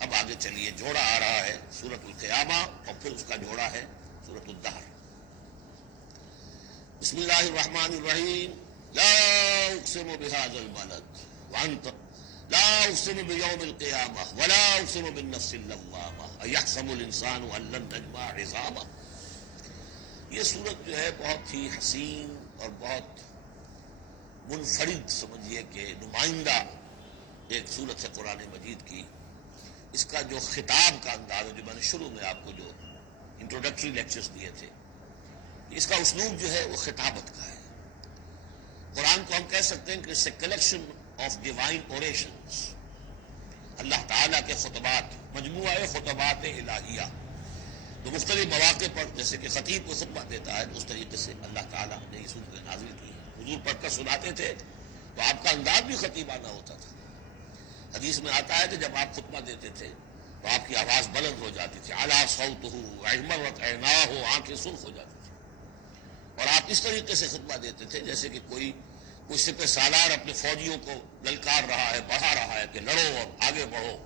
اب آگے چلیے، جوڑا آ رہا ہے سورۃ القیامہ اور پھر اس کا جوڑا ہے سورۃ الدہر۔ بسم اللہ الرحمن الرحیم۔ لا اقسم بهذا البلد وانت لا اقسم بیوم القیامہ ولا اقسم بالنفس اللوامہ ایحسب الانسان ان لن نجمع عظامہ۔ یہ سورت جو ہے بہت ہی حسین اور بہت منفرد سمجھیے کہ نمائندہ ایک سورت ہے قرآن مجید کی۔ اس کا جو خطاب کا انداز ہے، جو میں نے شروع میں آپ کو جو انٹروڈکٹری لیکچرز دیے تھے، اس کا اسلوب جو ہے وہ خطابت کا ہے۔ قرآن کو ہم کہہ سکتے ہیں کہ it's a collection of divine orations، اللہ تعالیٰ کے خطبات، مجموعہ خطبات الہیہ۔ تو مختلف مواقع پر جیسے کہ خطیب کو خطبہ دیتا ہے، اس طریقے سے اللہ تعالیٰ نے یہ سورت نازل کی ہے۔ حضور پڑھ کر سناتے تھے تو آپ کا انداز بھی خطیبانہ ہوتا تھا۔ حدیث میں آتا ہے کہ جب آپ خطبہ دیتے تھے تو آپ کی آواز بلند ہو جاتی تھی، اعلیٰ صوتہ احمرت عیناہ، آنکھیں سرخ ہو جاتی تھی، اور آپ اس طریقے سے خطبہ دیتے تھے جیسے کہ کوئی سپہ سالار اپنے فوجیوں کو للکار رہا ہے، بڑھا رہا ہے کہ لڑو اور آگے بڑھو،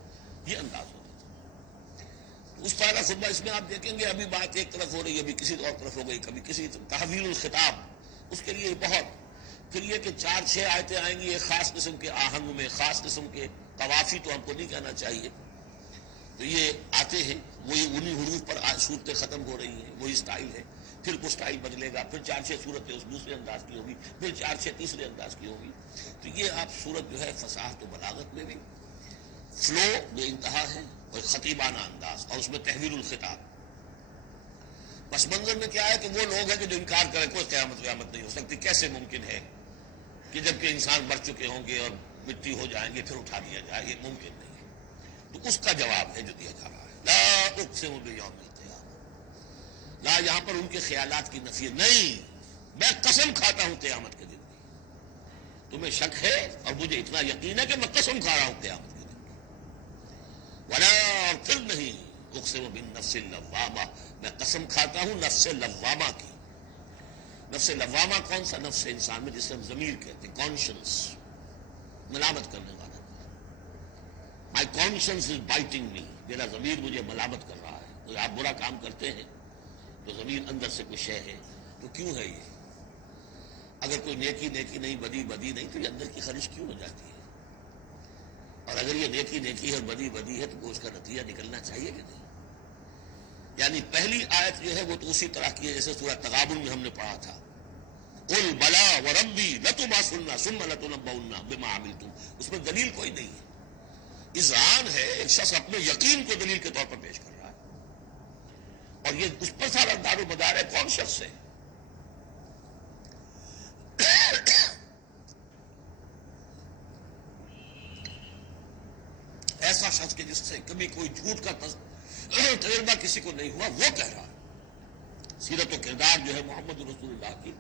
یہ انداز ہوتا تھا۔ اس طرح کا خطبہ اس میں آپ دیکھیں گے ابھی بات ایک طرف ہو رہی ہے، ابھی کسی اور طرف ہو گئی، کبھی کسی تحویل الخطاب، اس کے لیے بہت، پھر یہ کہ 4-6 آیتیں آئیں گی ایک خاص قسم کے آہنگ میں، خاص قسم کے قوافی تو ہم کو نہیں کہنا چاہیے، تو یہ آتے ہیں، وہی انہی حروف پر صورتیں ختم ہو رہی ہیں، وہی سٹائل ہے، پھر کچھ سٹائل بدلے گا، پھر 4-6 صورتیں اس دوسرے انداز کی ہوگی، پھر 4-6 تیسرے انداز کی ہوگی۔ تو یہ آپ صورت جو ہے فصاحت و بلاغت میں بھی فلو بے انتہا ہے، اور خطیبانہ انداز، اور اس میں تحویل الخطاب۔ پس منظر میں کیا ہے کہ وہ لوگ ہیں کہ جو انکار کریں کوئی قیامت نہیں ہو سکتی، کیسے ممکن ہے کہ جب کہ انسان مر چکے ہوں گے اور مٹی ہو جائیں گے پھر اٹھا دیا جائے، یہ ممکن نہیں ہے۔ تو اس کا جواب ہے جو دیا جا رہا ہے، لا اقسم بیوم القیامہ۔ لا یہاں پر ان کے خیالات کی نفی نہیں، میں قسم کھاتا ہوں قیامت کے دن کی۔ تمہیں شک ہے اور مجھے اتنا یقین ہے کہ میں قسم کھا رہا ہوں قیامت کے دن کی۔ ولا، اور پھر نہیں، اقسم بالنفس اللوامہ، میں قسم کھاتا ہوں نفس لوامہ کی۔ نفس لوامہ کون سا نفس ہے انسان میں، جسے ہم ضمیر کہتے ہیں، کانشنس، ملامت کرنے والا۔ مائی کانشنس از بائٹنگ می، میرا ضمیر مجھے ملامت کر رہا ہے۔ تو آپ برا کام کرتے ہیں تو ضمیر اندر سے کچھ شے ہے، تو کیوں ہے یہ؟ اگر کوئی نیکی نہیں، بدی نہیں، تو یہ اندر کی خرش کیوں ہو جاتی ہے؟ اور اگر یہ نیکی ہے اور بدی ہے تو اس کا نتیجہ نکلنا چاہیے کہ نہیں؟ یعنی پہلی آیت جو ہے وہ تو اسی طرح کی ہے جیسے سورہ تغابن میں ہم نے پڑھا تھا، قل بلا وربی لتبعثن ثم لتنبؤن بما عملتم۔ اس میں دلیل کوئی نہیں ہے، اذعان ہے، ایک شخص اپنے یقین کو دلیل کے طور پر پیش کر رہا ہے، اور یہ اس پر سارا دار و مدار ہے، کون شخص ہے؟ ایسا شخص کہ جس سے کبھی کوئی جھوٹ کا تجربہ کسی کو نہیں ہوا، وہ کہہ رہا ہے۔ سیرت و کردار جو ہے محمد رسول اللہ کی،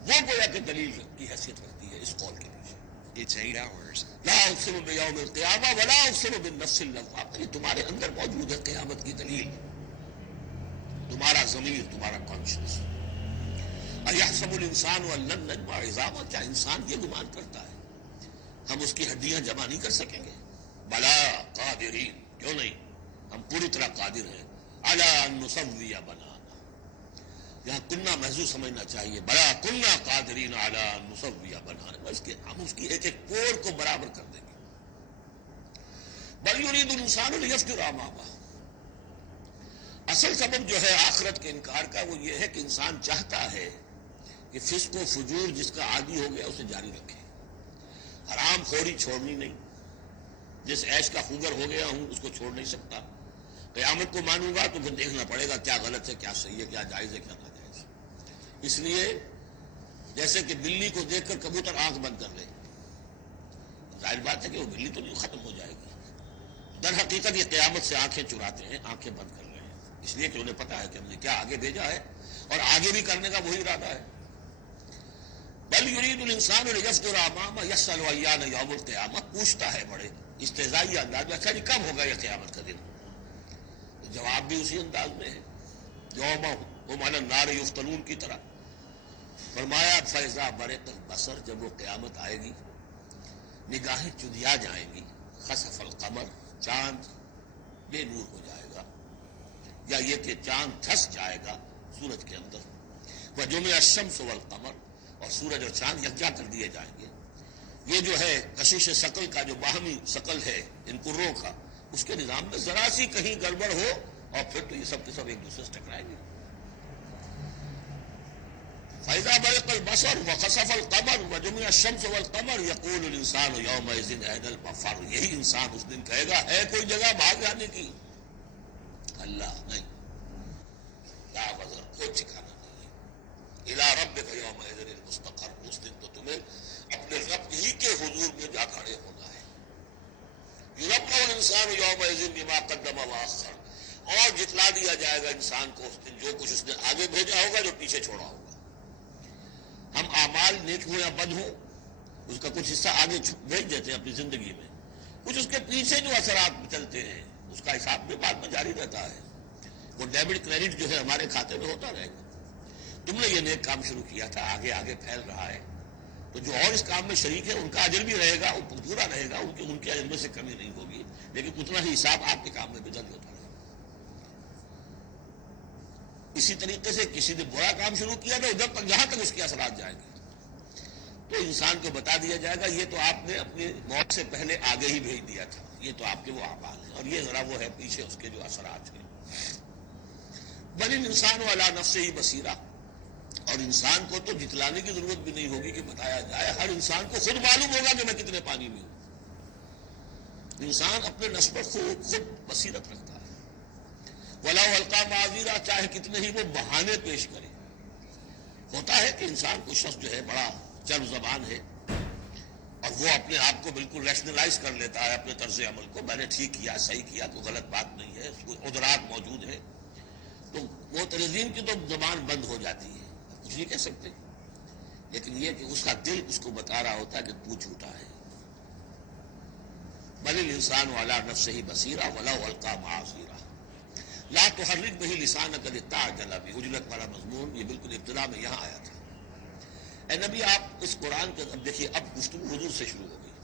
وہ گویا کہ دلیل کی حیثیت رکھتی ہے اس قول کے پیچھے۔ It's 8 hours. لا اقسم بیوم القیامہ ولا اقسم بالنفس اللوامہ، یہ تمہارے اندر موجود ہے قیامت کی دلیل، تمہارا ضمیر، تمہارا کانشنس۔ ایحسب الانسان ان لن نجمع عظامہ، کیا انسان یہ گمان کرتا ہے ہم اس کی ہڈیاں جمع نہیں کر سکیں گے؟ بلا قادرین، کیوں نہیں، ہم پوری طرح قادر ہیں، علی ان نسوی بنانا، یہاں کنہ محضوظ سمجھنا چاہیے، بلا کنہ قادرین علی ان نسوی بنانا، ہم اس کی ایک ایک پور کو برابر کر دیں گے۔ بل یرید الانسان لیفجر امامہ، اصل سبب جو ہے آخرت کے انکار کا وہ یہ ہے کہ انسان چاہتا ہے کہ فسق و فجور جس کا عادی ہو گیا اسے جاری رکھے، حرام خوری چھوڑنی نہیں، جس عیش کا خوگر ہو گیا ہوں اس کو چھوڑ نہیں سکتا، قیامت کو مانوں گا تو پھر دیکھنا پڑے گا کیا غلط ہے، کیا صحیح ہے، کیا جائز ہے، کیا ناجائز ہے۔ اس لیے جیسے کہ بلی کو دیکھ کر کبوتر آنکھ بند کر لے، ظاہر بات ہے کہ وہ بلی تو نہیں ختم ہو جائے گی، در حقیقت یہ قیامت سے آنکھیں چراتے ہیں، آنکھیں بند کر رہے ہیں، اس لیے کہ انہیں پتا ہے کہ ہم نے کیا آگے بھیجا ہے اور آگے بھی کرنے کا وہی ارادہ ہے۔ بل یرید الانسان لیفجر امامہ یسأل ایان یوم القیامہ، پوچھتا ہے بڑے استہزائی انداز میں، اچھا جی کب ہوگا یہ قیامت کا دن؟ جواب بھی اسی انداز میں ہے، یوم ہم علی النار یفتنون کی طرح۔ فرمایا فاذا برق البصر، جب وہ قیامت آئے گی نگاہیں چدیا جائیں گی، خسف القمر، چاند بے نور ہو جائے گا، یا یہ کہ چاند دھس جائے گا سورج کے اندر، وجمع الشمس والقمر، اور سورج اور چاند یکجا کر دیے جائیں گے۔ یہ جو ہے کشش ثقل کا جو باہمی ثقل ہے ان کروں کا، اس کے نظام میں ذرا سی کہیں گڑبڑ ہو اور پھر تو یہ سب کے سب ایک دوسرے سے ٹکرائیں گے۔ فَإِذَا بَرِقَ الْبَصَرُ وَخَسَفَ الْقَمَرُ وَجُمِعَ الشَّمْسُ وَالْقَمَرُ يَقُولُ الْإِنسَانُ يَوْمَئِذٍ أَيْنَ الْمَفَرُّ، یہی انسان اس دن کہے گا ہے کوئی جگہ بھاگ جانے کی؟ اللہ نہیں، لا وزر، کوئی ٹھکانا نہیں ہے۔ إِلَىٰ رَبِّكَ يَوْمَئِذٍ الْمُسْتَقَرُّ، اس دن تو تمہیں اپنے رب ہی کے حضور میں جا کھڑے ہونا ہے۔ يُنَبَّأُ الْإِنسَانُ يَوْمَئِذٍ بِمَا قَدَّمَ وَأَخَّرَ، اور جتلا دیا جائے گا انسان کو اس دن جو کچھ اس نے آگے بھیجا ہوگا، جو پیچھے چھوڑا ہوگا۔ ہم اعمال نیک ہوں یا بد ہوں، اس کا کچھ حصہ آگے بھیج دیتے ہیں اپنی زندگی میں، کچھ اس کے پیچھے جو اثرات چلتے ہیں اس کا حساب بھی بعد میں جاری رہتا ہے۔ وہ ڈیبٹ کریڈٹ جو ہے ہمارے کھاتے میں ہوتا رہے گا۔ تم نے یہ نیک کام شروع کیا تھا، آگے آگے پھیل رہا ہے، تو جو اور اس کام میں شریک ہے ان کا اجر بھی رہے گا، وہ پورا رہے گا، ان کے اجر میں سے کمی نہیں ہوگی، لیکن اتنا ہی حساب آپ کے کام میں بھی درج ہوتا رہے گا۔ اسی طریقے سے کسی نے برا کام شروع کیا تو ادھر تک جہاں تک اس کے اثرات جائیں گے تو انسان کو بتا دیا جائے گا یہ تو آپ نے اپنی موت سے پہلے آگے ہی بھیج دیا تھا، یہ تو آپ کے وہ اعمال ہیں، اور یہ ذرا وہ ہے پیچھے اس کے جو اثرات ہیں۔ بل الانسان علی نفسہ بصیرہ، اور انسان کو تو جتلانے کی ضرورت بھی نہیں ہوگی کہ بتایا جائے، ہر انسان کو خود معلوم ہوگا کہ میں کتنے پانی میں ہوں۔ انسان اپنے نفس پر خود بصیرت رکھتا ہے۔ وَلَوْ أَلْقَىٰ مَعَاذِيرًا، چاہے کتنے ہی وہ بہانے پیش کرے۔ ہوتا ہے کہ انسان کوئی شخص جو ہے بڑا چرب زبان ہے اور وہ اپنے آپ کو بالکل ریشنلائز کر لیتا ہے اپنے طرز عمل کو، میں نے ٹھیک کیا، صحیح کیا، کوئی غلط بات نہیں ہے، کوئی عذرات موجود ہے، تو وہ تنظیم کی تو زبان بند ہو جاتی ہے، کچھ نہیں کہہ سکتے، لیکن یہ کہ اس کا دل اس کو بتا رہا ہوتا ہے کہ تو جھوٹا ہے۔ بل الانسان علی نفسہ بصیرہ ولو القیٰ معاذیرہ لا تحرک بہ لسانک لتعجل بہ، عجلت والا مضمون یہ بالکل ابتدا میں یہاں آیا تھا۔ اے نبی آپ اس قرآن کے اب دیکھیے، اب گفتگو حضور سے شروع ہو گئی۔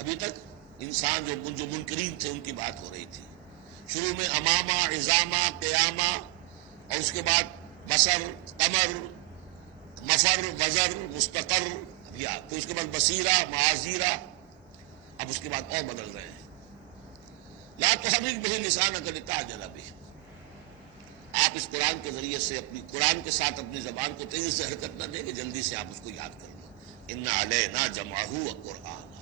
ابھی تک انسان جو منکرین تھے ان کی بات ہو رہی تھی، شروع میں امامہ، عظامہ، قیامہ، اور اس کے بعد بصر، قمر، مفر، وزر، مستقر، پھر اس کے بعد بصیرہ، معاذیرہ، اب اس کے بعد اور بدل رہے ہیں۔ لا تحرک بہ لسانک لتعجل بہ، آپ اس قرآن کے ذریعے سے اپنی قرآن کے ساتھ اپنی زبان کو تیزی سے حرکت نہ دیں کہ جلدی سے آپ اس کو یاد کر لیں۔ ان علینا جمعہ وقرآن،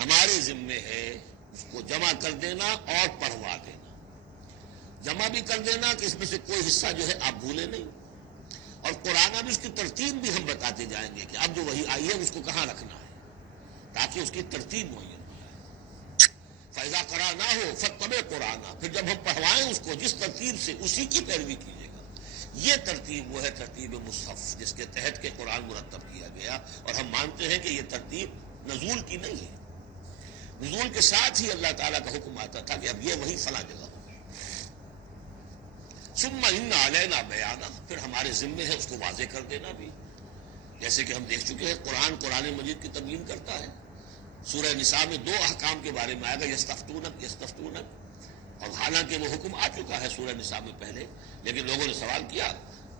ہمارے ذمے ہے اس کو جمع کر دینا اور پڑھوا دینا۔ جمع بھی کر دینا کہ اس میں سے کوئی حصہ جو ہے آپ بھولے نہیں، اور قرآن اب اس کی ترتیب بھی ہم بتاتے جائیں گے کہ اب جو وہی آئی ہے اس کو کہاں رکھنا ہے تاکہ اس کی ترتیب معین ہو۔ فَإِذَا قَرَأْنَاهُ فَاتَّبِعْ قُرْآنَهُ، پھر جب ہم پڑھوائیں اس کو جس ترتیب سے اسی کی پیروی کیجیے گا۔ یہ ترتیب وہ ہے ترتیب مصحف جس کے تحت کے قرآن مرتب کیا گیا، اور ہم مانتے ہیں کہ یہ ترتیب نزول کی نہیں ہے، نزول کے ساتھ ہی اللہ تعالیٰ کا حکم آتا تھا کہ اب یہ وہی فلاں جگہ ہو۔ ثم ان علینا بیانہ، پھر ہمارے ذمے ہے اس کو واضح کر دینا بھی، جیسے کہ ہم دیکھ چکے ہیں قرآن مجید کی تبیین کرتا ہے۔ سورہ نساء میں دو احکام کے بارے میں آئے گا، یستفتونک، اور حالانکہ وہ حکم آ چکا ہے سورہ نساء میں پہلے، لیکن لوگوں نے سوال کیا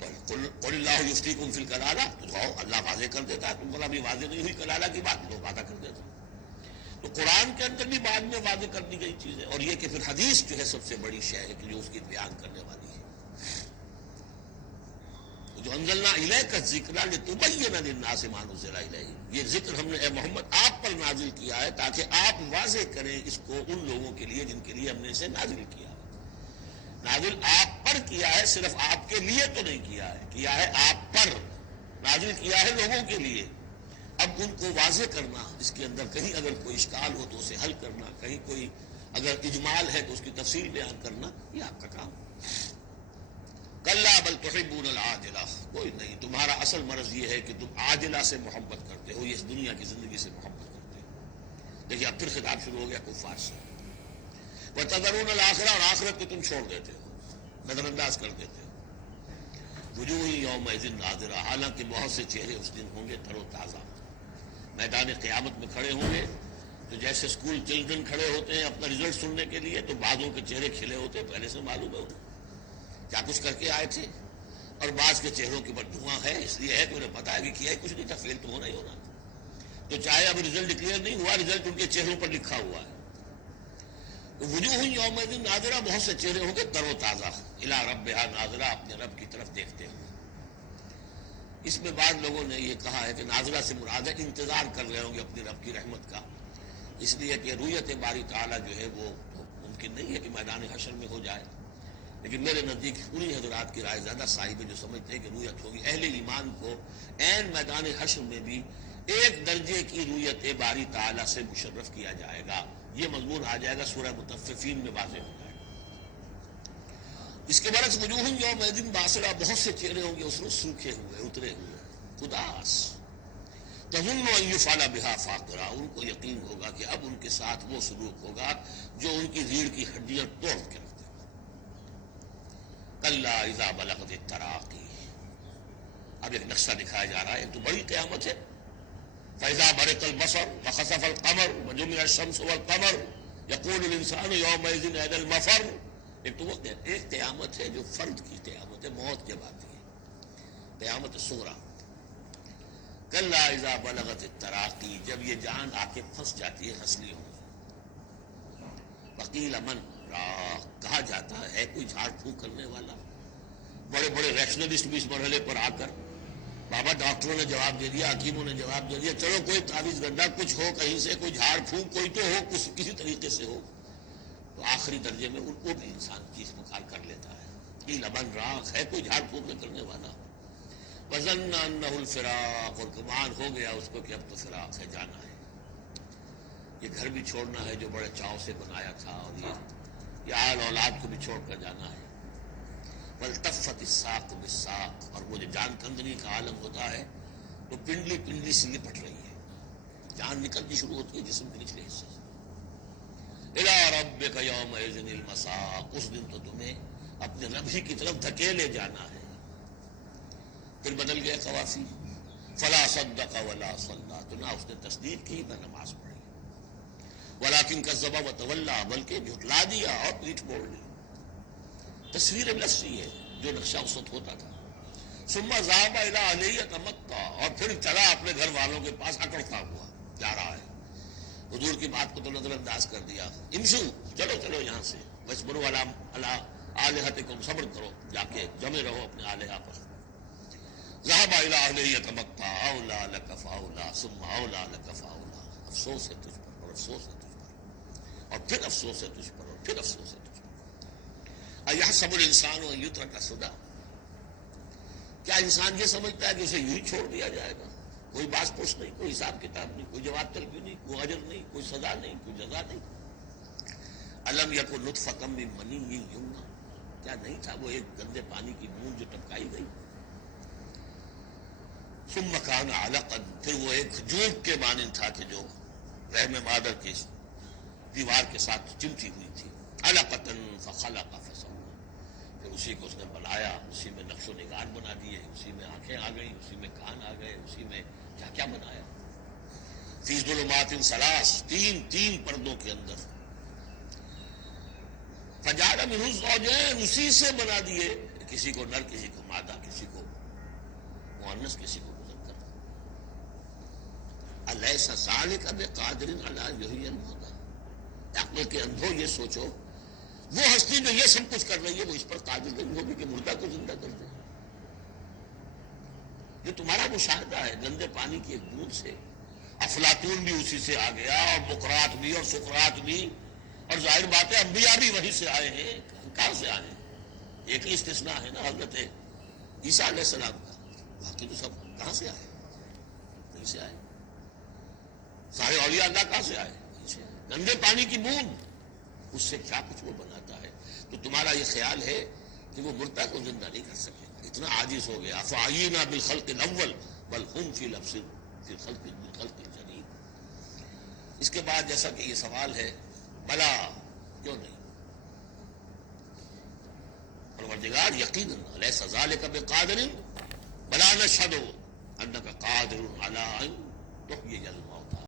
تو قل اللہ یفتیکم فی الکلالہ، تو جاؤ اللہ واضح کر دیتا ہے، تم بلا بھی واضح نہیں ہوئی کلالہ کی بات، لوگ وعدہ کر دیتا۔ تو قرآن کے اندر بھی بعد میں واضح کر دی گئی چیزیں، اور یہ کہ پھر حدیث جو ہے سب سے بڑی شے ہے کہ جو اس کی بیان کرنے والی ہے۔ جو انزلنا الیک الذکر لتبین للناس ما نزل الیہم، یہ ذکر ہم نے اے محمد آپ پر نازل کیا ہے تاکہ آپ واضح کریں اس کو ان لوگوں کے لیے جن کے لیے ہم نے اسے نازل کیا ہے۔ نازل آپ پر کیا ہے، صرف آپ کے لیے تو نہیں کیا ہے آپ پر، نازل کیا ہے لوگوں کے لیے۔ اب ان کو واضح کرنا، اس کے اندر کہیں اگر کوئی اشکال ہو تو اسے حل کرنا، کہیں کوئی اگر اجمال ہے تو اس کی تفصیل بیان کرنا، یہ آپ کا کام۔ کلا بل تحبون العاجلہ، کوئی نہیں، تمہارا اصل مرض یہ ہے کہ تم عاجلہ سے محبت کرتے ہو، یہ اس دنیا کی زندگی سے محبت کرتے ہو۔ دیکھیے اب پھر خطاب شروع ہو گیا کفار سے۔ وتذرون الآخرہ، اور آخرت کو تم چھوڑ دیتے ہو، نظر انداز کر دیتے ہو۔ وجوہ یومئذ ناظرہ، حالانکہ بہت سے چہرے اس دن ہوں گے تر و تازہ، میدان قیامت میں کھڑے ہوں گے تو جیسے اسکول چلڈرن کھڑے ہوتے ہیں اپنا رزلٹ سننے کے لیے، تو بعضوں کے چہرے کھلے ہوتے ہیں، پہلے سے معلوم ہے انہیں کیا کچھ کر کے آئے تھے، اور بعض کے چہروں کی بددعا ہے، اس لیے ہے کہ انہیں پتا ہے کہ کیا ہی کچھ نہیں تھا، فیل تو ہونا ہی ہونا تھا۔ تو چاہے اب رزلٹ ڈکلیئر نہیں ہوا، رزلٹ ان کے چہروں پر لکھا ہوا ہے۔ وجوہ یومئذ ناظرہ، بہت سے چہرے ہوں گے تر و تازہ، الی ربہا ناظرہ، اپنے رب کی طرف دیکھتے ہوئے۔ اس میں بعض لوگوں نے یہ کہا ہے کہ ناظرہ سے مراد ہے انتظار کر رہے ہوں گے اپنی رب کی رحمت کا، اس لیے کہ رؤیت باری تعالیٰ جو ہے وہ ممکن نہیں ہے کہ میدان حشر میں ہو جائے، لیکن میرے نزدیک پوری حضرات کی رائے زیادہ صاحب ہے جو سمجھتے ہیں کہ رؤیت ہوگی۔ اہل ایمان کو عین میدان حشر میں بھی ایک درجے کی رؤیت باری تعالیٰ سے مشرف کیا جائے گا، یہ مضمون آ جائے گا سورہ مطففین میں واضح ہو جائے گا۔ اس کے برعکس وجوہ یومئذ باسرہ، بہت سے چہرے ہوں گے اس روز سوکھے ہوئے، اترے ہوئے، اداس، تظن ان یفعل بہا فاقرہ، ان کو یقین ہوگا کہ اب ان کے ساتھ وہ سلوک ہوگا جو ان کی ریڑھ کی ہڈیاں توڑ کے رکھ دے گا۔ کلا اذا بلغت التراقی، اب ایک نقشہ دکھایا جا رہا ہے، ایک تو بڑی قیامت ہے، فَإِذَا بَرِقَ الْبَصَرُ وَخَسَفَ الْقَمَرُ وَجُمِعَ الشَّمْسُ وَالْقَمَرُ يَقُولُ الْإِنسَانُ يَوْمَئِذٍ أَيْنَ الْمَفَرُّ۔ ایک تو وہ ایک قیامت ہے جو فرد کی قیامت ہے، موت کے بعد کی قیامت صغریٰ۔ کلا اذا بلغت التراقی، جب یہ جان آ کے پھنس جاتی ہے ہنسلیوں میں، وقیل من راق، کہا جاتا ہے کوئی جھاڑ پھونک کرنے والا۔ بڑے بڑے ریشنلسٹ بھی اس مرحلے پر آ کر، بابا ڈاکٹروں نے جواب دے دیا، حکیموں نے جواب دے دیا، چلو کوئی تعویذ گنڈا کچھ ہو، کہیں سے کوئی جھاڑ پھونک کوئی تو ہو، کسی طریقے سے ہو، تو آخری درجے میں ان کو بھی انسان چیز پکار کر لیتا ہے۔ قیل من راق، ہے کوئی جھاڑ پھونک کرنے والا؟ وظن انہ الفراق، اور گمان ہو گیا اس کو کہ اب تو فراق ہے، جانا ہے، یہ گھر بھی چھوڑنا ہے جو بڑے چاؤ سے بنایا تھا، اور یہ آل اولاد کو بھی چھوڑ کر جانا ہے۔ والتفت الساق بالساق، اور وہ جو جان کندنی کا عالم ہوتا ہے تو پنڈلی پنڈلی سے لپٹ رہی ہے، جان نکلنی شروع ہوتی ہے جسم کے نچلے حصے سے۔ الی ربک یومئذ المساق، اس دن تو تمہیں اپنے رب ہی کی طرف دھکیلے جانا ہے۔ پھر بدل گئے قوافی، فلا صدق ولا صلی، تو نہ اس نے تصدیق کی نہ نماز پڑھی، ولکن کذب وتولی، بلکہ جھٹلا دیا اور پیٹھ موڑ لی۔ تصویر لفظی ہے جو نقشہ اس وقت ہوتا تھا۔ ثم ذهب الى اهله يتمطى، اور پھر چلا اپنے گھر والوں کے پاس اکڑتا ہوا جا رہا ہے۔ حضور کی بات کو تو نظر انداز کر دیا، امشو، چلو چلو یہاں سے، واصبروا علی آلہتکم، صبر کرو، جا کے جمے رہو اپنے آلہہ پر۔ ذهب الى اهله يتمطى، اولیٰ لک فاولیٰ ثم اولیٰ لک فاولیٰ، افسوس ہے تجھ پر، اور افسوس ہے تجھ پر، اور پھر افسوس ہے تجھ پر، اور پھر افسوس ہے تجھ پر۔ ایحسب الانسان ان یترک سدی، کیا انسان یہ سمجھتا ہے کہ اسے یوں ہی چھوڑ دیا جائے گا؟ کوئی باز پوچھ نہیں، کوئی حساب کتاب نہیں، کوئی جواب طلبی نہیں، کوئی اجر نہیں، کوئی سزا نہیں، کوئی جزا نہیں۔ الم یکن نطفۃ من منی یمنی، کیا نہیں تھا وہ ایک گندے پانی کی بوند جو ٹپکائی گئی؟ ثم کان علقا، پھر وہ ایک کھجور کے مانند تھا کہ جو رحم مادر کی دیوار کے ساتھ چمٹی ہوئی تھی۔ علقۃ فخلق فسوی، پھر اسی کو اس نے بنایا، اسی میں نقش و نگار بنا دیے، اسی میں آنکھیں آ گئیں، اسی میں کان آ گئے، اسی میں کیا کیا بنایا۔ فی ظلمات ثلاث، تین پردوں کے اندر۔ فجعل منہ الزوجین، اسی سے بنا دیے، کسی کو نر، کسی کو مادہ، کسی کو مؤنث، کسی کو مذکر۔ الیس ذلک بقادر علی ان یحیی الموتیٰ، عقل کے اندھو یہ سوچو، وہ ہستی جو یہ سب کچھ کر رہی ہے وہ اس پر قادر نہیں ہوگی کہ مردہ کو زندہ کر دے؟ یہ تمہارا مشاہدہ ہے گندے پانی کی ایک بوند سے۔ افلاطون بھی اسی سے آ گیا، اور بقراط بھی، اور سقراط بھی، اور ظاہر بات ہے انبیاء بھی وہیں سے آئے ہیں۔ کہاں سے آئے ہیں؟ ایک ہی استثناء ہے نا حضرت عیسیٰ علیہ السلام کا، باقی تو سب کہاں سے آئے؟ وہیں سے آئے۔ سارے اولیاء اللہ کہاں سے آئے؟ وہیں سے آئے۔ گندے پانی کی بوند، اس سے کیا کچھ وہ بناتا ہے۔ تو تمہارا یہ خیال ہے کہ وہ مردہ کو زندہ نہیں کر سکے گا، اتنا عاجز ہو گیا۔ فعینا بالخلق الاول بل ہم فی لبس فی الخلق الجدید۔ اس کے بعد جیسا کہ یہ سوال ہے، بلا، کیوں نہیں؟ پروردگار یقیناً الیس ذلک بقادر بلا نشہد انک قادر علی ان تحیی الموتیٰ،